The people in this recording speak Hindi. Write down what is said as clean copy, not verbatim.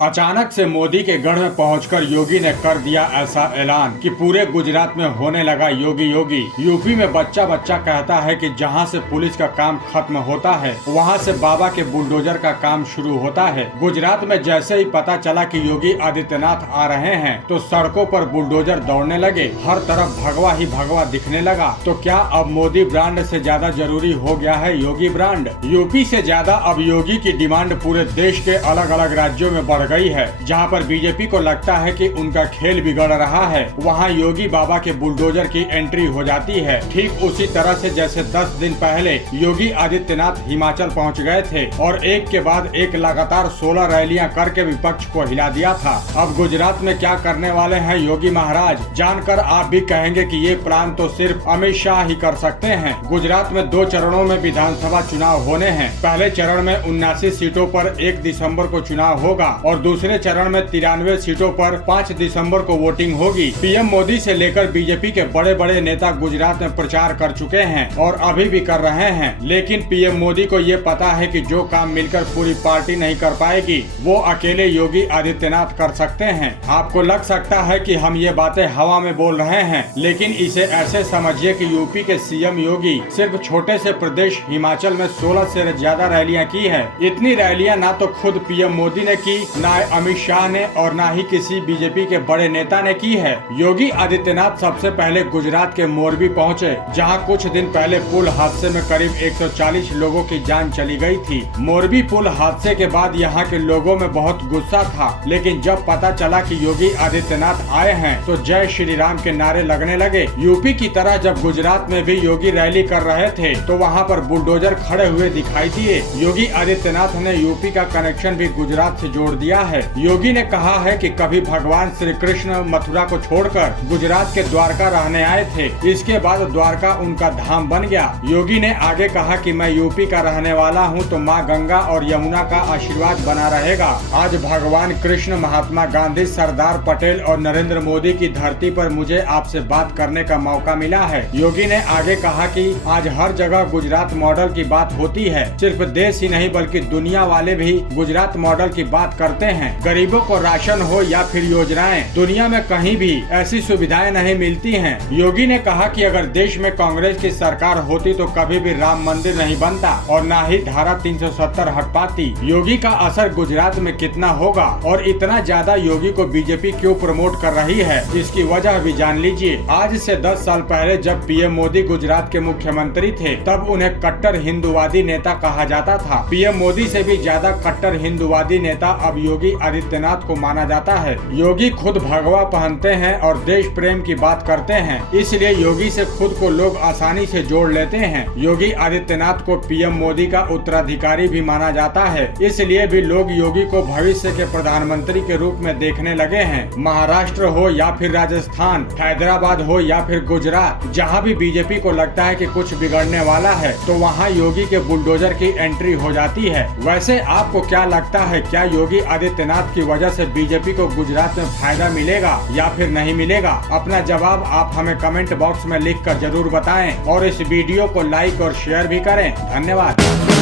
अचानक से मोदी के गढ़ में पहुंचकर योगी ने कर दिया ऐसा ऐलान कि पूरे गुजरात में होने लगा योगी योगी। यूपी में बच्चा बच्चा कहता है कि जहां से पुलिस का काम खत्म होता है वहां से बाबा के बुलडोजर का काम शुरू होता है। गुजरात में जैसे ही पता चला कि योगी आदित्यनाथ आ रहे हैं तो सड़कों पर बुलडोजर दौड़ने लगे, हर तरफ भगवा ही भगवा दिखने लगा। तो क्या अब मोदी ब्रांड से ज्यादा जरूरी हो गया है योगी ब्रांड? यूपी से ज्यादा अब योगी की डिमांड पूरे देश के अलग अलग राज्यों में बढ़ गई है। जहां पर बीजेपी को लगता है कि उनका खेल बिगड़ रहा है, वहां योगी बाबा के बुलडोजर की एंट्री हो जाती है। ठीक उसी तरह से जैसे 10 दिन पहले योगी आदित्यनाथ हिमाचल पहुंच गए थे और एक के बाद एक लगातार 16 रैलियां करके विपक्ष को हिला दिया था। अब गुजरात में क्या करने वाले हैं योगी महाराज, जानकर आप भी कहेंगे कि ये प्लान तो सिर्फ अमित शाह ही कर सकते हैं। गुजरात में 2 चरणों में विधानसभा चुनाव होने हैं। पहले चरण में 79 सीटों पर 1 दिसंबर को चुनाव होगा और दूसरे चरण में 93 सीटों पर 5 दिसंबर को वोटिंग होगी। पीएम मोदी से लेकर बीजेपी के बड़े बड़े नेता गुजरात में प्रचार कर चुके हैं और अभी भी कर रहे हैं, लेकिन पीएम मोदी को ये पता है कि जो काम मिलकर पूरी पार्टी नहीं कर पाएगी वो अकेले योगी आदित्यनाथ कर सकते हैं। आपको लग सकता है कि हम ये बातें हवा में बोल रहे हैं, लेकिन इसे ऐसे समझिए कि यूपी के सीएम योगी सिर्फ छोटे से प्रदेश हिमाचल में 16 से ज्यादा रैलियां की है। इतनी रैलियां ना तो खुद पीएम मोदी ने की, ना अमित शाह ने और ना ही किसी बीजेपी के बड़े नेता ने की है। योगी आदित्यनाथ सबसे पहले गुजरात के मोरबी पहुंचे, जहां कुछ दिन पहले पुल हादसे में करीब 140 लोगों की जान चली गई थी। मोरबी पुल हादसे के बाद यहां के लोगों में बहुत गुस्सा था, लेकिन जब पता चला कि योगी आदित्यनाथ आए हैं तो जय श्री राम के नारे लगने लगे। यूपी की तरह जब गुजरात में भी योगी रैली कर रहे थे तो वहां पर बुलडोजर खड़े हुए दिखाई दिए। योगी आदित्यनाथ ने यूपी का कनेक्शन भी गुजरात से जोड़ दिया है। योगी ने कहा है कि कभी भगवान श्री कृष्ण मथुरा को छोड़कर गुजरात के द्वारका रहने आए थे, इसके बाद द्वारका उनका धाम बन गया। योगी ने आगे कहा कि मैं यूपी का रहने वाला हूं तो मां गंगा और यमुना का आशीर्वाद बना रहेगा। आज भगवान कृष्ण, महात्मा गांधी, सरदार पटेल और नरेंद्र मोदी की धरती पर मुझे आपसे बात करने का मौका मिला है। योगी ने आगे कहा कि आज हर जगह गुजरात मॉडल की बात होती है। सिर्फ देश ही नहीं बल्कि दुनिया वाले भी गुजरात मॉडल की बात करते हैं। गरीबों को राशन हो या फिर योजनाएं, दुनिया में कहीं भी ऐसी सुविधाएं नहीं मिलती हैं। योगी ने कहा कि अगर देश में कांग्रेस की सरकार होती तो कभी भी राम मंदिर नहीं बनता और न ही धारा 370 हट पाती। योगी का असर गुजरात में कितना होगा और इतना ज्यादा योगी को बीजेपी क्यों प्रमोट कर रही है, इसकी वजह भी जान लीजिए। आज से 10 साल पहले जब पीएम मोदी गुजरात के मुख्यमंत्री थे तब उन्हें कट्टर हिंदूवादी नेता कहा जाता था। पीएम मोदी से भी ज्यादा कट्टर हिंदूवादी नेता अब योगी आदित्यनाथ को माना जाता है। योगी खुद भगवा पहनते हैं और देश प्रेम की बात करते हैं, इसलिए योगी से खुद को लोग आसानी से जोड़ लेते हैं। योगी आदित्यनाथ को पीएम मोदी का उत्तराधिकारी भी माना जाता है, इसलिए भी लोग योगी को भविष्य के प्रधानमंत्री के रूप में देखने लगे हैं। महाराष्ट्र हो या फिर राजस्थान, हैदराबाद हो या फिर गुजरात, जहाँ भी बीजेपी को लगता है कि कुछ बिगड़ने वाला है तो वहाँ योगी के बुलडोजर की एंट्री हो जाती है। वैसे आपको क्या लगता है, क्या योगी आदित्यनाथ की वजह से बीजेपी को गुजरात में फायदा मिलेगा या फिर नहीं मिलेगा? अपना जवाब आप हमें कमेंट बॉक्स में लिखकर जरूर बताएं और इस वीडियो को लाइक और शेयर भी करें। धन्यवाद।